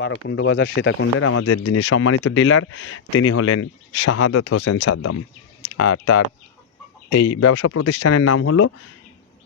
বারোকুণ্ড বাজার সীতাকুণ্ডের আমাদের যিনি সম্মানিত ডিলার, তিনি হলেন শাহাদত হোসেন সাদ্দাম। আর তার এই ব্যবসা প্রতিষ্ঠানের নাম হলো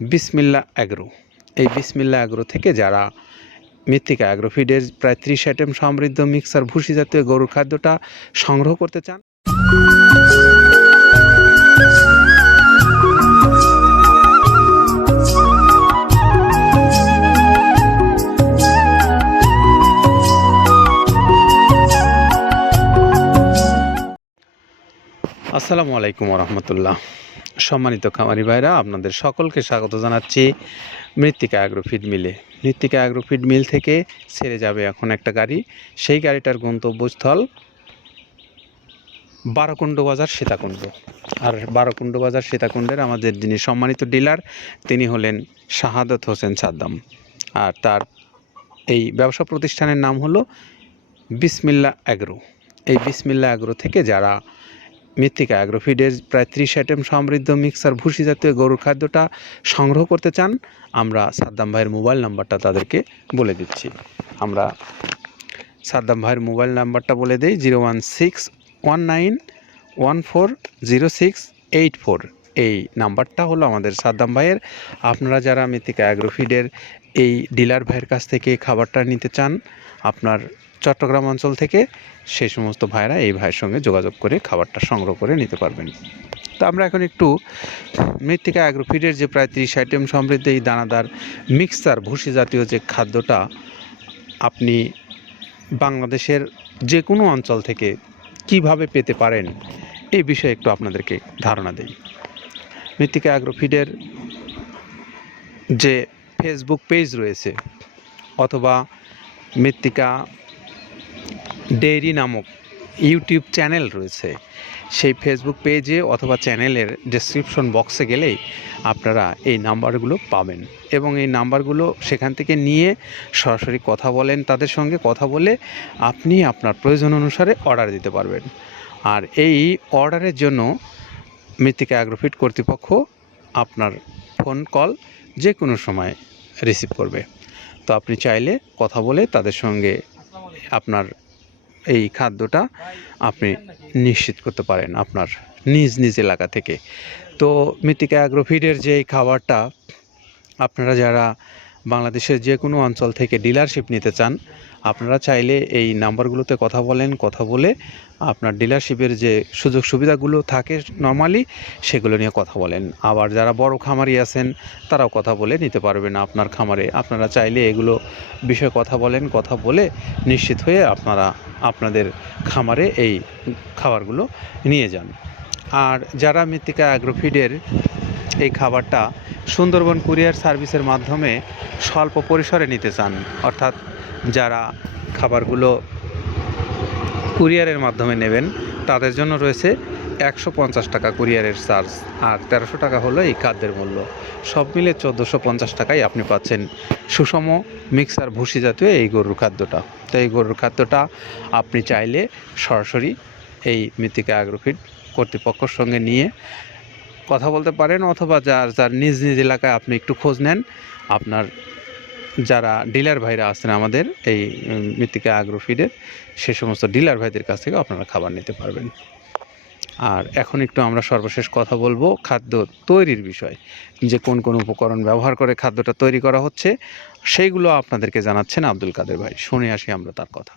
বিসমিল্লা অ্যাগ্রো। এই বিসমিল্লা অ্যাগ্রো থেকে যারা মৃত্তিকা অ্যাগ্রো ফিডের প্রায় ত্রিশ আইটেম সমৃদ্ধ মিক্সার, ভুসি জাতীয় গরুর খাদ্যটা সংগ্রহ করতে চান। আসসালামু আলাইকুম রহমতুল্লাহ সম্মানিত খামারি ভাইরা, আপনাদের সকলকে স্বাগত জানাচ্ছি মৃত্তিকা অ্যাগ্রো ফিড মিলে মৃত্তিকা অ্যাগ্রো ফিড মিল থেকে ছেড়ে যাবে এখন একটা গাড়ি। সেই গাড়িটার গন্তব্যস্থল বারোকুণ্ড বাজার সীতাকুণ্ড। আর বারোকুণ্ড বাজার সীতাকুণ্ডের আমাদের যিনি সম্মানিত ডিলার, তিনি হলেন শাহাদত হোসেন সাদ্দাম। আর তার এই ব্যবসা প্রতিষ্ঠানের নাম হলো বিসমিল্লা অ্যাগ্রো এই বিসমিল্লা অ্যাগ্রো থেকে যারা মৃত্তিকা অ্যাগ্রোফিডের প্রায় ত্রিশ আইটেম সমৃদ্ধ মিক্সার ভুসি জাতীয় গরুর খাদ্যটা সংগ্রহ করতে চান, আমরা সাদ্দাম ভাইয়ের মোবাইল নাম্বারটা তাদেরকে বলে দিচ্ছি। আমরা সাদ্দাম ভাইয়ের মোবাইল নাম্বারটা বলে দিই, zero one six one nine one four zero six eight four. এই নাম্বারটা হলো আমাদের সাদ্দাম ভাইয়ের। আপনারা যারা মৃত্তিকা অ্যাগ্রোফিডের এই ডিলার ভাইয়ের কাছ থেকে খাবারটা নিতে চান, আপনার চট্টগ্রাম অঞ্চল থেকে সেই সমস্ত ভাইরা এই ভাইয়ের সঙ্গে যোগাযোগ করে খাবারটা সংগ্রহ করে নিতে পারবেন। তো আমরা এখন একটু মৃত্তিকা অ্যাগ্রোফিডের যে প্রায় ত্রিশ আইটেম সমৃদ্ধ এই দানাদার মিক্সার ভুসি জাতীয় যে খাদ্যটা আপনি বাংলাদেশের যে কোনো অঞ্চল থেকে কীভাবে পেতে পারেন, এই বিষয়ে একটু আপনাদেরকে ধারণা দেই। মৃত্তিকা অ্যাগ্রোফিডের যে ফেসবুক পেজ রয়েছে, অথবা মৃত্তিকা ডেইরি নামক ইউটিউব চ্যানেল রয়েছে। সেই ফেসবুক পেজে অথবা চ্যানেলের ডেসক্রিপশন বক্সে গেলেই আপনারা এই নাম্বারগুলো পাবেন এবং এই নাম্বারগুলো সেখান থেকে নিয়ে সরাসরি কথা বলেন তাদের সঙ্গে। কথা বলে আপনি আপনার প্রয়োজন অনুসারে অর্ডার দিতে পারবেন। আর এই অর্ডারের জন্য মৃত্তিকা অ্যাগ্রোফিট কর্তৃপক্ষ আপনার ফোন কল যে কোনো সময় রিসিভ করবে। তো আপনি চাইলে কথা বলে তাদের সঙ্গে আপনার এই খাদ্যটা আপনি নিশ্চিত করতে পারেন আপনার নিজ নিজ এলাকা থেকে। তো মৃত্তিকা অ্যাগ্রোফিডের যে এই খাবারটা, আপনারা যারা বাংলাদেশের যে কোনো অঞ্চল থেকে ডিলারশিপ নিতে চান আপনারা চাইলে এই নাম্বারগুলোতে কথা বলেন, কথা বলে আপনার ডিলারশিপের যে সুযোগ সুবিধাগুলো থাকে নর্মালি সেগুলো নিয়ে কথা বলেন। আবার যারা বড় খামারি আছেন, তারাও কথা বলে নিতে পারবেন আপনার খামারে। আপনারা চাইলে এগুলো বিষয়ে কথা বলেন, কথা বলে নিশ্চিত হয়ে আপনারা আপনাদের খামারে এই খাবারগুলো নিয়ে যান। আর যারা মৃত্তিকা অ্যাগ্রোফিডের এই খাবারটা সুন্দরবন কুরিয়ার সার্ভিসের মাধ্যমে স্বল্প পরিসরে নিতে চান। অর্থাৎ যারা খাবারগুলো কুরিয়ারের মাধ্যমে নেবেন, তাদের জন্য রয়েছে একশো পঞ্চাশ টাকা কুরিয়ারের চার্জ আর তেরোশো টাকা হলো এই খাদ্যের মূল্য। সব মিলে চোদ্দোশো পঞ্চাশ টাকায় আপনি পাচ্ছেন সুষম মিক্সার ভুসি জাতীয় এই গরুর খাদ্যটা। তো এই গরুর খাদ্যটা আপনি চাইলে সরাসরি এই মৃত্তিকা অ্যাগ্রোফিড কর্তৃপক্ষের সঙ্গে নিয়ে কথা বলতে পারেন অথবা যার যার নিজ নিজ এলাকায় আপনি একটু খোঁজ নেন, আপনার যারা ডিলার ভাইরা আছেন আমাদের এই মৃত্তিকা অ্যাগ্রোফিডের সে সমস্ত ডিলার ভাইদের কাছ থেকে আপনারা খাবার নিতে পারবেন। আর এখন একটু আমরা সর্বশেষ কথা বলব খাদ্য তৈরির বিষয়। যে কোন কোন উপকরণ ব্যবহার করে খাদ্যটা তৈরি করা হচ্ছে, সেইগুলো আপনাদেরকে জানাচ্ছেন আব্দুল কাদের ভাই। শুনে আসি আমরা তার কথা।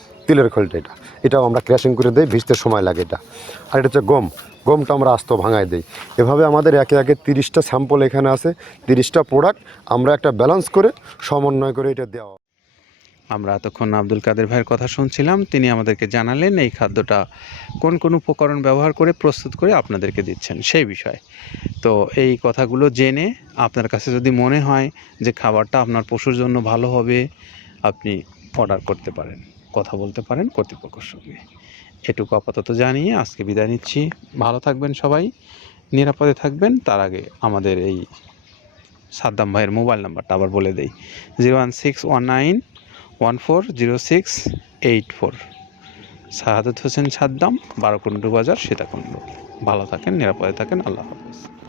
তিলের খোলটা এটা। এটাও আমরা ক্র্যাশিং করে দিই, ভিজতে সময় লাগে এটা। আর এটা হচ্ছে গম। গমটা আমরা আস্ত ভাঙায় দিই। এভাবে আমাদের একে একে তিরিশটা স্যাম্পল এখানে আছে, তিরিশটা প্রোডাক্ট আমরা একটা ব্যালেন্স করে সমন্বয় করে এটা দেওয়া। আমরা এতক্ষণ আব্দুল কাদের ভাইয়ের কথা শুনছিলাম। তিনি আমাদেরকে জানালেন এই খাদ্যটা কোন কোন উপকরণ ব্যবহার করে প্রস্তুত করে আপনাদেরকে দিচ্ছেন সেই বিষয়ে। তো এই কথাগুলো জেনে আপনার কাছে যদি মনে হয় যে খাবারটা আপনার পশুর জন্য ভালো হবে, আপনি অর্ডার করতে পারেন। কথা বলতে পারেন কর্তৃপক্ষের সঙ্গে। এটুকু আপাতত জানিয়ে আজকে বিদায় নিচ্ছি। ভালো থাকবেন সবাই, নিরাপদে থাকবেন। তার আগে আমাদের এই সাদ্দাম ভাইয়ের মোবাইল নাম্বারটা আবার বলে দেই। Zero one six one nine one four zero six eight four. Shahadat Hossain Saddam Barokundu বাজার, সীতাকুণ্ড। ভালো থাকেন, নিরাপদে থাকেন। আল্লাহ হাফেজ।